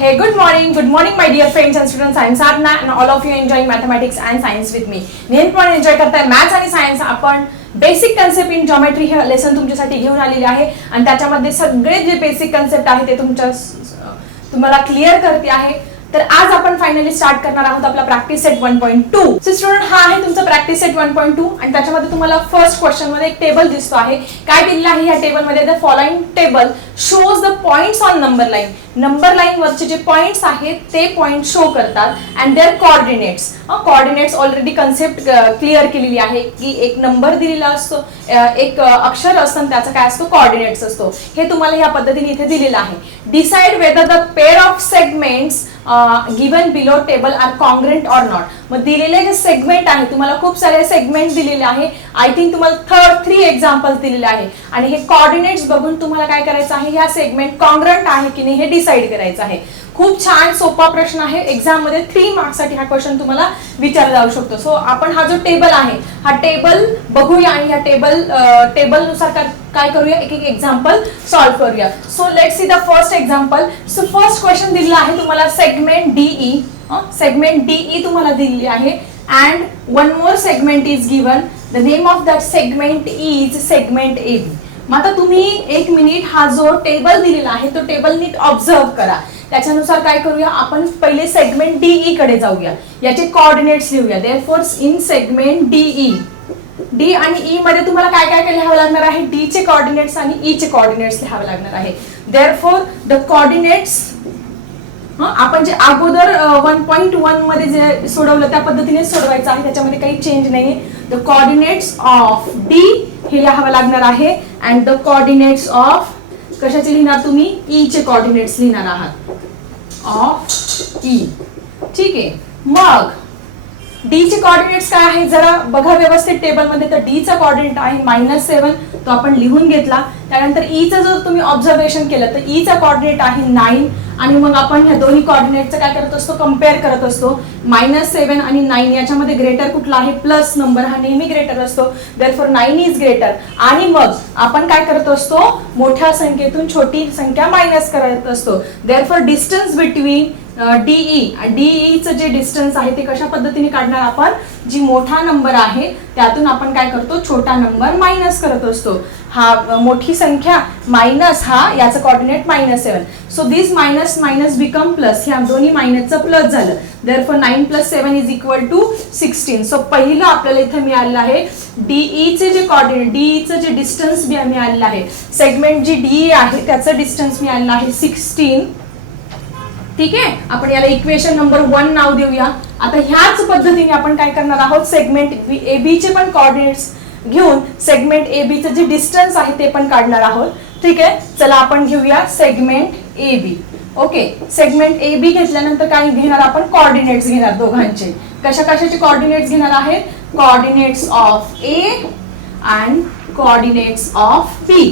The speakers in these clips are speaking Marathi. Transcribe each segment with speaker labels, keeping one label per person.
Speaker 1: Hey, good morning. Good morning, my dear friends and students. I am Sarna and all of you enjoying mathematics and science with me. नेहमीप्रमाणे एन्जॉय करताय मॅथ्स आणि सायन्स आपण बेसिक कन्सेप्ट इन जॉमेट्री हे लेसन तुमच्यासाठी घेऊन आलेले आहे आणि त्याच्यामध्ये सगळे जे बेसिक कन्सेप्ट आहे ते तुमच्या तुम्हाला क्लिअर करते आहे तर आज आपण फायनली स्टार्ट करणार आहोत आपला practice set one point two student हा आहे तुमचा practice set one point two आणि त्याच्यामध्ये तुम्हाला फर्स्ट क्वेश्चनमध्ये एक टेबल दिसतो आहे. काय दिलेलं आहे या टेबलमध्ये the following table shows the points on number line number line वरचे जे पॉइंट्स आहेत ते पॉइंट शो करतात and their coordinates coordinates already concept clear केलेली आहे की एक नंबर दिलेला असतो एक अक्षर असतं त्याचा काय असतो? कॉर्डिनेट्स असतो. हे तुम्हाला या पद्धतीने इथे दिलेलं आहे. Decide whether the of of segments uh, given below table are congruent or not मग दिलेले जे सेगमेंट आहे तुम्हाला खूप सारे सेगमेंट दिलेले आहे. आय थिंक तुम्हाला थर्ड थ्री एक्झाम्पल दिलेले आहे. आणि हे कॉर्डिनेट्स बघून तुम्हाला काय करायचं आहे? ह्या सेगमेंट कॉन्ग्रंट आहे की नाही हे डिसाईड करायचं आहे. खूप छान सोपा प्रश्न आहे. एक्झाममध्ये थ्री मार्क्ससाठी हा क्वेश्चन तुम्हाला विचारला जाऊ शकतो. सो आपण हा जो टेबल आहे हा टेबल बघूया आणि ह्या टेबल टेबलनुसार काय- करूया? एक एक एक्झाम्पल सॉल्व्ह करूया. So let see the first example so first question दिलेला आहे तुम्हाला सेगमेंट डीई सेगमेंट डीई तुम्हाला दिलेली आहे. And one more segment is given the name of that segment is segment A B मग आता तुम्ही एक मिनिट हा जो टेबल दिलेला आहे तो टेबल नीट ऑब्झर्व करा. त्याच्यानुसार काय करूया? आपण पहिले सेगमेंट डीई कडे जाऊया. याचे कॉर्डिनेट्स लिहूया. There force in segment DE D आणि ई मध्ये तुम्हाला काय काय काय लिहावं लागणार आहे? डी चे कॉर्डिनेट्स आणि ई चे कॉर्डिनेट्स लिहावे लागणार आहे. देअर फोर द कॉर्डिनेट्स आपण जे अगोदर वन पॉईंट वनमध्ये जे सोडवलं त्या पद्धतीने सोडवायचं आहे. त्याच्यामध्ये काही चेंज नाही द कॉर्डिनेट्स ऑफ डी हे लिहावं लागणार आहे. अँड द कॉर्डिनेट्स ऑफ कशाचे लिहिणार तुम्ही? ई चे कॉर्डिनेट्स लिहिणार आहात. Of E e. ठीक आहे. मग डी चे कॉर्डिनेट्स काय आहे? जरा बघा व्यवस्थित टेबलमध्ये तर डी चा कॉर्डिनेट आहे मायनस सेवन तो आपण लिहून घेतला. त्यानंतर e ईचं जर तुम्ही ऑब्झर्वेशन केलं तर e ईचा कॉर्डिनेट आहे नाईन आणि मग आपण ह्या दोन्ही कॉर्डिनेटचं काय करत असतो? कंपेअर करत असतो. मायनस सेवन आणि नाईन याच्यामध्ये ग्रेटर कुठला आहे? प्लस नंबर हा नेहमी ग्रेटर असतो. Therefore nine is greater आणि मग आपण काय करत असतो? मोठ्या संख्येतून छोटी संख्या मायनस करत असतो. Therefore distance between D E डीईचं जे डिस्टन्स आहे ते कशा पद्धतीने काढणार आपण? जी मोठा नंबर आहे त्यातून आपण काय करतो? छोटा नंबर मायनस करत असतो. हा मोठी संख्या मायनस हा याचं coordinate minus seven so this minus minus become plus ह्या दोन्ही मायनसचं प्लस झालं. Therefore nine plus seven is equal to sixteen so पहिलं आपल्याला इथं मिळालेलं आहे डीईचे जे कॉर्डिनेट डीईचं जे डिस्टन्स मिळालेलं आहे. सेगमेंट जी डीई आहे त्याचं डिस्टन्स मिळालेलं आहे सिक्स्टीन ठीक आहे? आपण याला इक्वेशन नंबर वन नाव देऊया. आता ह्याच पद्धतीने आपण काय करणार आहोत? सेगमेंट ए बीचे पण कॉर्डिनेट्स घेऊन सेगमेंट ए बी चे जे डिस्टन्स आहे ते पण काढणार आहोत. ठीक आहे? चला आपण घेऊया segment A B okay segment A B घेतल्यानंतर काय घेणार आपण? कॉर्डिनेट्स घेणार दोघांचे. कशा कशाचे कॉर्डिनेट्स घेणार आहेत? Coordinates of A and coordinates of B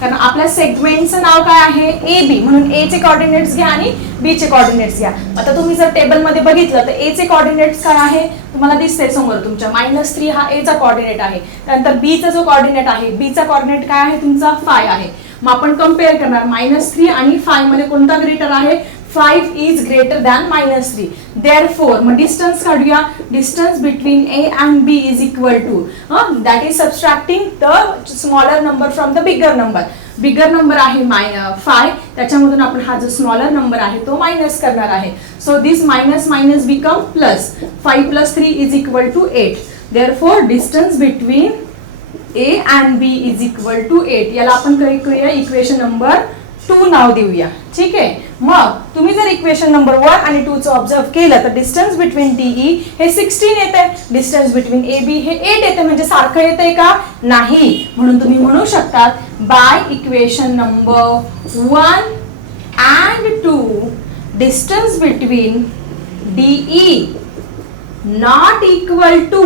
Speaker 1: कारण आपल्या सेगमेंटचं नाव काय आहे? ए बी म्हणून ए चे कॉर्डिनेट्स घ्या आणि बी चे कॉर्डिनेट्स घ्या. आता तुम्ही जर टेबलमध्ये बघितलं तर ए चे कॉर्डिनेट्स काय आहे? तुम्हाला दिसते समोर तुमच्या. मायनस थ्री हा ए चा कॉर्डिनेट आहे. त्यानंतर बी चा जो कॉर्डिनेट आहे बी चा कॉर्डिनेट काय आहे? तुमचा फाय आहे. मग आपण कंपेअर करणार. मायनस थ्री आणि फायमध्ये कोणता ग्रेटर आहे? Five is greater than minus three therefore मग डिस्टन्स काढूया distance between A and B is equal to that is subtracting the smaller number from the bigger number bigger number आहे माय फाय त्याच्यामधून आपण हा जो स्मॉलर नंबर आहे तो मायनस करणार आहे. So this minus minus become plus five plus three is equal to eight therefore distance between A and B is equal to eight याला आपण करूया? इक्वेशन नंबर टू नाव देऊया. ठीक आहे? मग तुम्ही जर इक्वेशन नंबर वन आणि टू चं ऑब्झर्व केलं तर डिस्टन्स बिटवीन डीई हे सिक्स्टीन येते डिस्टन्स बिटवीन ए बी हे एट येते म्हणजे सारखं येते का? नाही. म्हणून तुम्ही म्हणू शकतात by equation number one and two distance between D E not equal to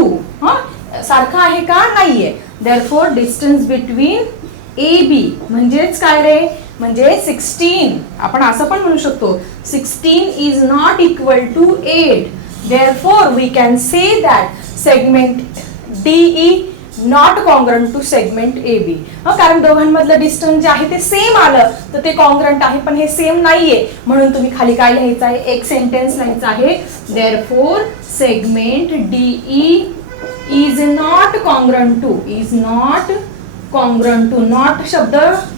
Speaker 1: सारखं आहे का? नाहीये. Therefore distance between A B म्हणजेच काय रे? म्हणजे सिक्स्टीन आपण असं पण म्हणू शकतो sixteen is not equal to eight therefore we can say that segment D E not congruent to segment A B कारण दोघांमधलं डिस्टन्स जे आहे ते सेम आलं तर ते कॉन्ग्रंट आहे पण हे सेम नाहीये. म्हणून तुम्ही खाली काय लिहायचं आहे? एक सेंटेन्स लिहायचं आहे. Therefore segment D E is not congruent to is not congruent to not शब्द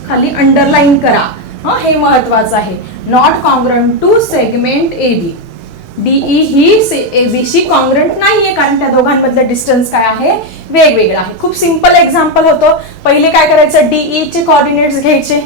Speaker 1: खाली अंडरलाईन करा. हा हे महत्वाचं आहे. Not congruent to segment A B D E he A B शी कॉन्ग्रंट नाहीये कारण त्या दोघांमधलं डिस्टन्स काय आहे? वेगवेगळं आहे. खूप सिंपल एक्झाम्पल होतं. पहिले काय करायचं? डीई चे कॉर्डिनेट्स घ्यायचे.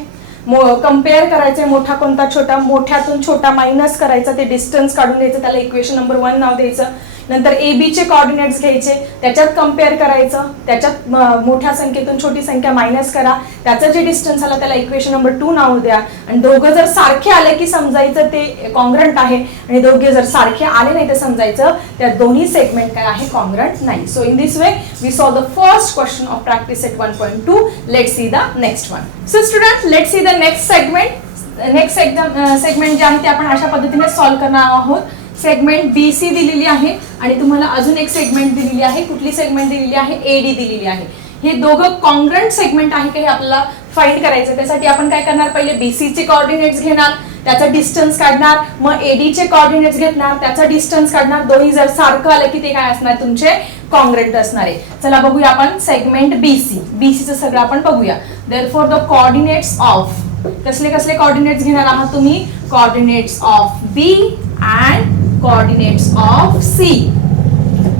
Speaker 1: कंपेअर करायचे मोठा कोणता छोटा मोठ्यातून छोटा मायनस करायचा ते डिस्टन्स काढून द्यायचं त्याला इक्वेशन नंबर वन नाव द्यायचं. नंतर ए बीचे कॉर्डिनेट्स घ्यायचे त्याच्यात कंपेअर करायचं त्याच्यात मोठ्या संख्येतून छोटी संख्या मायनस करा. त्याचं जे डिस्टन्स आलं त्याला इक्वेशन नंबर टू नाव द्या. आणि दोघं जर सारखे आले की समजायचं ते कॉन्ग्रंट आहे आणि दोघे जर सारखे आले नाही तर समजायचं त्या दोन्ही सेगमेंट काय आहे कॉन्ग्रंट नाही. So in this way we saw the first question of practice eight one point two let see the next one so student let see the next segment next exam segment जे आहे ते आपण अशा पद्धतीने सॉल्व्ह करणार आहोत. सेगमेंट बी सी दिलेली आहे आणि तुम्हाला अजून एक सेगमेंट दिलेली आहे. कुठली सेगमेंट दिलेली आहे? ए डी दिलेली आहे. हे दोघं कॉन्ग्रंट सेगमेंट आहे का हे आपल्याला फाईंड करायचं? त्यासाठी आपण काय करणार? पहिले बीसीचे कॉर्डिनेट्स घेणार त्याचा डिस्टन्स काढणार मग एडीचे कॉर्डिनेट्स घेणार त्याचा डिस्टन्स काढणार. दोन्ही जर सारखं आलं की ते काय असणार? तुमचे कॉन्ग्रेंट असणार आहे. चला बघूया आपण सेगमेंट बीसी बीसीचं सगळं आपण बघूया. Therefore the coordinates of कसले कसले कॉर्डिनेट्स घेणार आहात तुम्ही? Coordinates of B and coordinates of C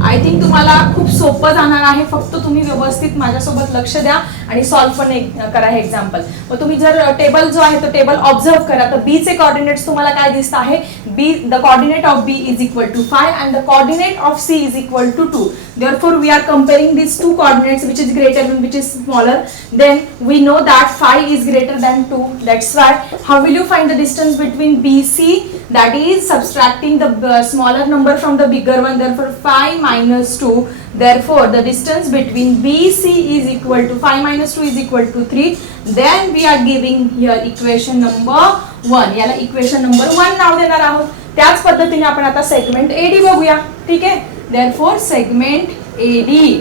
Speaker 1: I think तुम्हाला खूप सोपं जाणार आहे. फक्त तुम्ही व्यवस्थित माझ्यासोबत लक्ष द्या आणि सॉल्व्ह पण करा हे एक्झाम्पल मग तुम्ही जर टेबल जो आहे तो टेबल ऑब्झर्व करा. तर बीचे कॉर्डिनेट्स तुम्हाला काय दिसत आहे? b the coordinate of b is equal to 5 and the coordinate of c is equal to 2 therefore we are comparing these two coordinates which is greater than, which is smaller. Then we know that 5 is greater than 2 that's why how will you find the distance between bc that is subtracting the uh, smaller number from the bigger one. Therefore 5 minus 2 therefore the distance between bc is equal to 5 minus 2 is equal to 3 then we are giving here equation number one याला इक्वेशन नंबर वन नाव देणार आहोत. त्याच पद्धतीने आपण आता सेगमेंट एडी बघूया. ठीक आहे? Therefore segment A D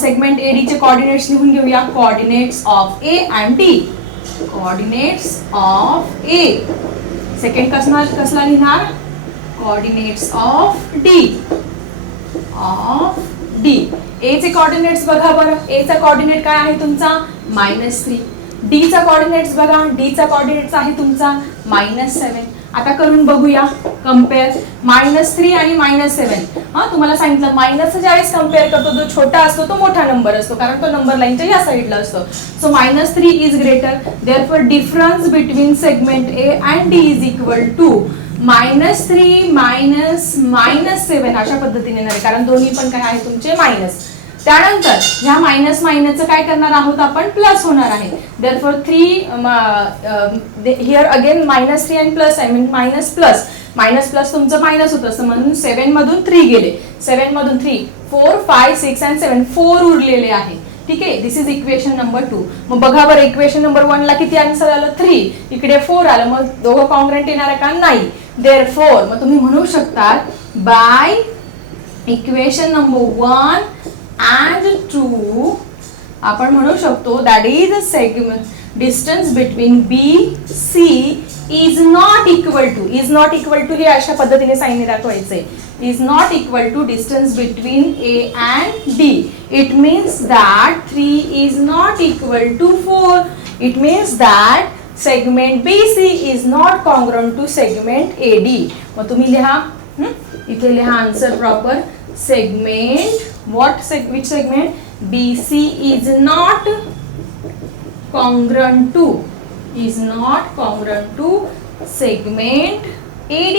Speaker 1: segment एडीचे coordinates लिहून घेऊया. Coordinates of A and D coordinates of A second कसला कसला लिहिणार? Coordinates of D of D A चे कॉर्डिनेट्स बघा बरं. ए चा कॉर्डिनेट काय आहे तुमचा? मायनस थ्री डी चा कॉर्डिनेट्स बघा. डी चा कॉर्डिनेट्स आहे तुमचा. मायनस सेवन आता करून बघूया. कंपेअर मायनस थ्री आणि मायनस सेवन हा तुम्हाला सांगितलं. मायनस ज्यावेळेस कंपेअर करतो जो छोटा असतो तो मोठा नंबर असतो कारण तो नंबर लाईनच्या या साईडला असतो. So minus three is greater therefore difference between segment A and D is equal to minus three minus minus seven अशा पद्धतीने कारण दोन्ही पण काय आहे तुमचे? मायनस त्यानंतर ह्या मायनस मायनसचं काय करणार आहोत आपण? प्लस होणार आहे. Therefore three here again minus three and plus आहे mean minus plus minus plus तुमचं मायनस होत. असतं म्हणून सेव्हन मधून थ्री गेले. सेव्हन मधून three four five six and seven four उरलेले आहे. ठीक आहे? This is equation number two मग बघा बरं इक्वेशन नंबर वनला किती आन्सर आलं? थ्री इकडे फोर आलं. मग दोघं कॉन्ग्रेंट येणार आहे का? नाही. देअर फोर मग तुम्ही म्हणू शकता by equation number one and two आपण म्हणू शकतो that is a segment distance between B C is not equal to is not equal to हे अशा पद्धतीने साईन दाखवायचे is not equal to distance between A and D it means that three is not equal to four it means that segment B C is not congruent to segment A D मग तुम्ही लिहा. इथे लिहा answer proper segment what seg which segment BC is not congruent to is not congruent to segment AD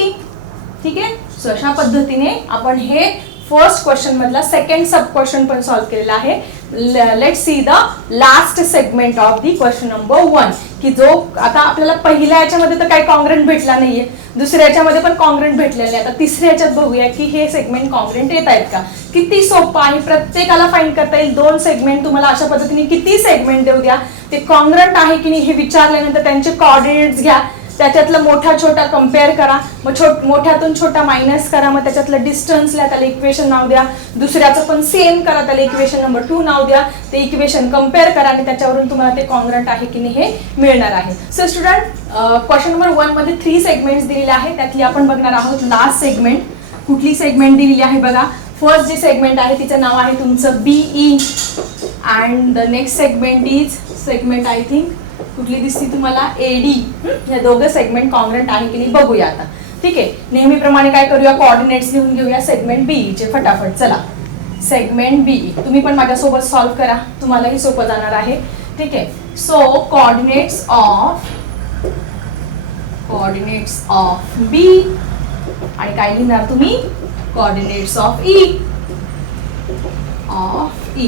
Speaker 1: ठीक आहे सो अशा पद्धतीने आपण हे फर्स्ट क्वेश्चन मधला सेकंड सब क्वेश्चन पण सॉल्व्ह केलेला आहे let see the last segment of the question number one की जो आता आपल्याला पहिल्या याच्यामध्ये तर काही कॉन्ग्रेंट भेटला नाहीये. दुसऱ्या याच्यामध्ये पण कॉन्ग्रेंट भेटलेले आहे. आता तिसऱ्या याच्यात बघूया की हे सेगमेंट कॉन्ग्रेंट येत आहेत का? किती सोपं आहे. प्रत्येकाला फाईंड करता येईल. दोन सेगमेंट तुम्हाला अशा पद्धतीने किती सेगमेंट देऊ द्या. ते कॉन्ग्रंट आहे की नाही हे विचारल्यानंतर त्यांचे कॉर्डिनेट्स घ्या. त्याच्यातलं मोठा छोटा कंपेअर करा. मग छोट मोठ्यातून छोटा मायनस करा. मग त्याच्यातलं डिस्टन्सला त्याला इक्वेशन नाव द्या. दुसऱ्याचं पण सेम करा त्याला इक्वेशन नंबर टू नाव द्या. ते इक्वेशन कंपेअर करा आणि त्याच्यावरून तुम्हाला ते कॉन्ग्रंट आहे की नाही हे मिळणार आहे. सो स्टुडंट क्वेश्चन नंबर वनमध्ये थ्री सेगमेंट्स दिलेले आहे त्यातली आपण बघणार आहोत लास्ट सेगमेंट कुठली सेगमेंट दिलेली आहे बघा? फर्स्ट जी सेगमेंट आहे तिचं नाव आहे तुमचं B E and the next segment is segment I think कुठली दिसती तुम्हाला? एडी या दोघं सेगमेंट कॉन्ग्रंट आहे की नाही बघूया आता. ठीक आहे? नेहमीप्रमाणे काय करूया? कॉर्डिनेट्स लिहून घेऊया. सेगमेंट बीई चे फटाफट. चला. सेगमेंट बीई तुम्ही पण माझ्यासोबत सॉल्व्ह करा. तुम्हालाही सोपं जाणार आहे. ठीक आहे? So coordinates of coordinates of B आणि काय लिहिणार तुम्ही? Coordinates of E of E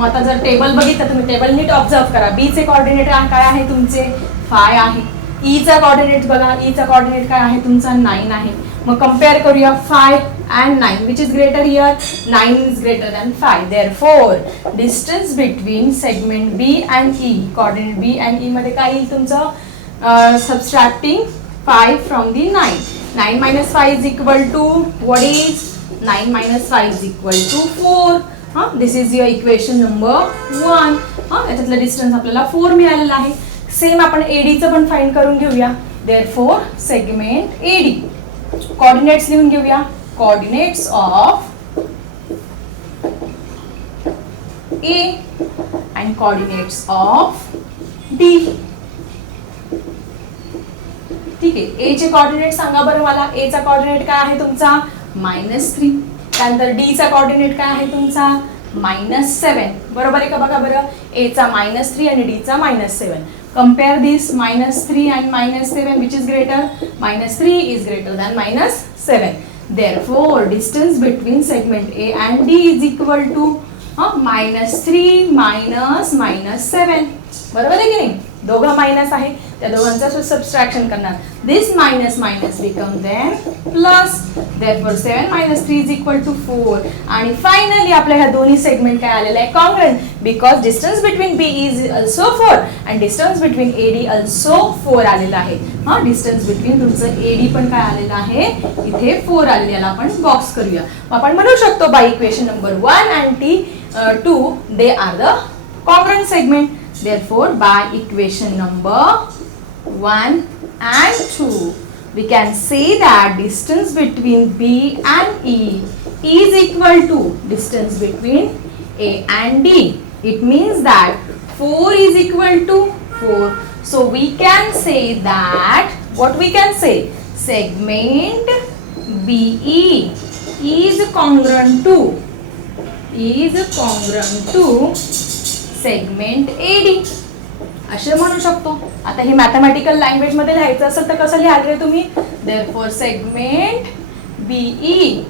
Speaker 1: मग आता जर टेबल बघितलं तुम्ही टेबल नीट ऑब्झर्व करा. बीचे कॉर्डिनेटर काय आहे तुमचे? फाय आहे. E ई कॉर्डिनेट बघा. E ईचा कॉर्डिनेट काय आहे? तुमचा नाईन आहे. मग कंपेअर करूया five and nine which is greater here nine is greater than five therefore distance between segment B and E coordinate B and E मध्ये काय येईल तुमचं? Subtracting five from the nine nine minus five is equal to what is nine minus five is equal to four हा this is your equation number one हा याच्यातलं डिस्टन्स आपल्याला फोर मिळालेलं आहे. सेम आपण एडीचं पण फाईंड करून घेऊया. Therefore segment A D coordinates लिहून घेऊया. Coordinates of A and coordinates of D ठीक आहे. ए चे कॉर्डिनेट सांगा बरं मला. ए चा कॉर्डिनेट काय आहे तुमचा? मायनस थ्री त्यानंतर डी चा काय आहे तुमचा? मायनस सेवन बरोबर आहे का बघा बरं? ए चा मायनस थ्री आणि डी चा minus seven compare this minus three and minus seven which is greater minus three is greater than minus seven therefore distance between segment A and D is equal to minus three minus minus seven बरोबर आहे की नाही? दोघं मायनस आहे. त्या दोघांचं सबस्ट्रॅक्शन करणार. This minus minus become then plus therefore seven minus three is equal to four आणि फायनली आपल्या ह्या दोन्ही सेगमेंट काय आलेलं आहे? Congruent because distance between B is also four and distance between A D also four आलेलं आहे. हा डिस्टन्स बिटवीन तुमचं ए डी पण काय आलेलं आहे? इथे फोर आलेलं याला आपण बॉक्स करूया. मग आपण म्हणू शकतो by equation number one and T two they are the congruent segment therefore by equation number 1 and 2. We can say that distance between B and E is equal to distance between A and D. It means that 4 is equal to 4. So we can say that, what we can say? Segment BE is congruent to, is congruent to segment AD. असे म्हणू शकतो. आता हे मॅथमॅटिकल लँग्वेजमध्ये लिहायचं असेल तर कसं लिहायचं तुम्ही? फॉर सेगमेंट बीई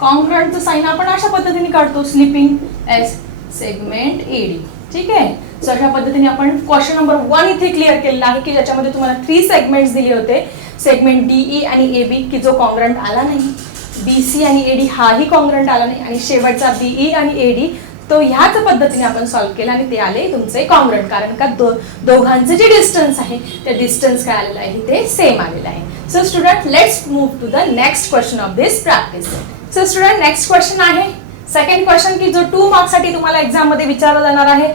Speaker 1: कॉन्क्रंटचं साईन आपण अशा पद्धतीने काढतो स्लिपिंग एस सेगमेंट एडी ठीक आहे? सो अशा पद्धतीने आपण क्वेश्चन नंबर वन इथे क्लिअर केलेला आहे की ज्याच्यामध्ये तुम्हाला थ्री सेगमेंट्स दिले होते. सेगमेंट डीई आणि ए बी की जो कॉन्ग्रंट आला नाही. बी सी आणि एडी हाही कॉन्ग्रंट आला नाही. आणि शेवटचा बीई आणि एडी तो ह्याच पद्धतीने आपण सॉल्व्ह केला आणि ते आले तुमचे कॉन्ग्रंट कारण का दो दोघांचे जे डिस्टन्स आहे ते डिस्टन्स काय आलेलं आहे? ते सेम आलेलं आहे. So student let's move to the next question of this practice so student next question आहे. सेकंड क्वेश्चन की जो टू मार्क्ससाठी तुम्हाला एक्झाममध्ये विचारला जाणार आहे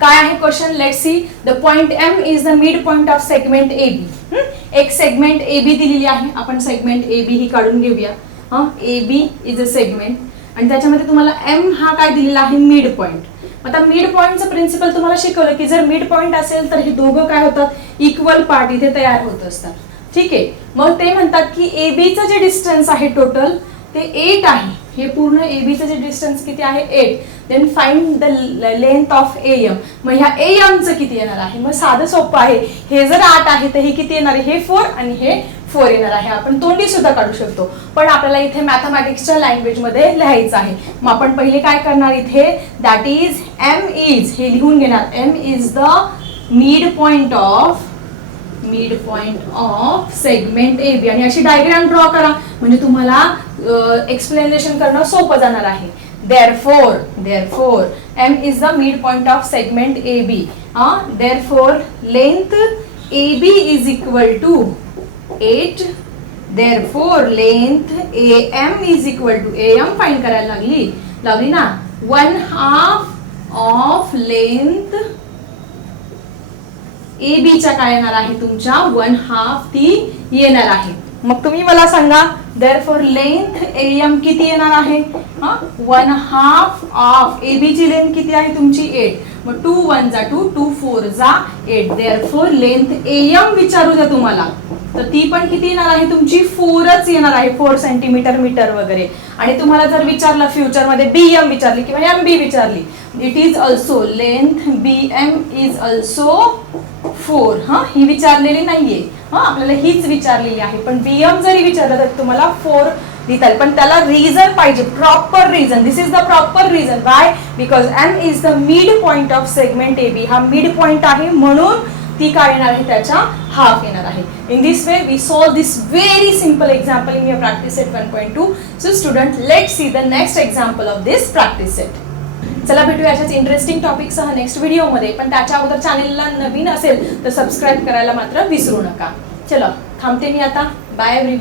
Speaker 1: काय आहे question let see the point M is the mid point of segment A B एक सेगमेंट ए बी दिलेली आहे. आपण सेगमेंट ए बी ही काढून घेऊया. हा? ए बी इज अ सेगमेंट आणि त्याच्यामध्ये तुम्हाला एम हा काय दिलेला आहे? मिड पॉईंट आता मिड पॉईंटचं प्रिन्सिपल तुम्हाला शिकवलं की जर मिड पॉईंट असेल तर हे दोघं काय होतात? इक्वल पार्ट इथे तयार होत असतात. ठीक आहे? मग ते म्हणतात की ए बीचं जे डिस्टन्स आहे टोटल ते एट आहे. हे पूर्ण ए बीचं जे डिस्टन्स किती आहे? Eight then find the length of A M मग ह्या ए एमचं किती येणार आहे? मग साधं सोपं आहे. हे जर आठ आहे तर हे किती येणार आहे? हे फोर आणि हे फॉरेनर आहे. आपण तोंडी सुद्धा काढू शकतो. पण आपल्याला इथे मॅथमॅटिक्सच्या लँग्वेजमध्ये लिहायचं आहे. मग आपण पहिले काय करणार इथे? दॅट इज एम इज हे लिहून घेणार. M is the mid point of mid point of segment A B आणि अशी डायग्राम ड्रॉ करा. म्हणजे तुम्हाला एक्सप्लेनेशन करणं सोपं जाणार आहे. Therefore therefore M is the mid point of segment A B therefore length A B is equal to eight therefore length A M is equal to A M find करायला लागली. लागली ना? One half of length A बीच्या काय येणार आहे तुमच्या? वन हाफ ती येणार आहे. मग तुम्ही मला सांगा therefore length A M किती येणार आहे? One half of A B ची लेंथ किती आहे तुमची? एट मग टू वन जा टू टू फोर जा eight therefore length A M विचारू द्या तुम्हाला. तर ती पण किती येणार आहे? तुमची फोरच येणार आहे फोर सेंटीमीटर मीटर वगैरे. आणि तुम्हाला जर विचारलं फ्युचरमध्ये बी एम विचारली किंवा एम बी विचारली it is also length B M is also four हा ही विचारलेली नाहीये. हा आपल्याला हीच विचारलेली आहे. पण बीएम जरी विचारलं तर तुम्हाला फोर देता येईल. पण त्याला रिझन पाहिजे. Proper reason this is the proper reason why because M is the mid point of segment A B हा मिड पॉइंट आहे म्हणून ती काय येणार आहे? त्याच्या हाफ येणार आहे. In this way we solve this very simple example in your practice set one point two so student let see the next example of this practice set चला भेटूया अशाच इंटरेस्टिंग टॉपिकसह नेक्स्ट व्हिडिओमध्ये पण त्याच्या अगोदर चॅनेलला नवीन असेल तर सबस्क्राईब करायला मात्र विसरू नका. चलो थांबते मी आता. Bye every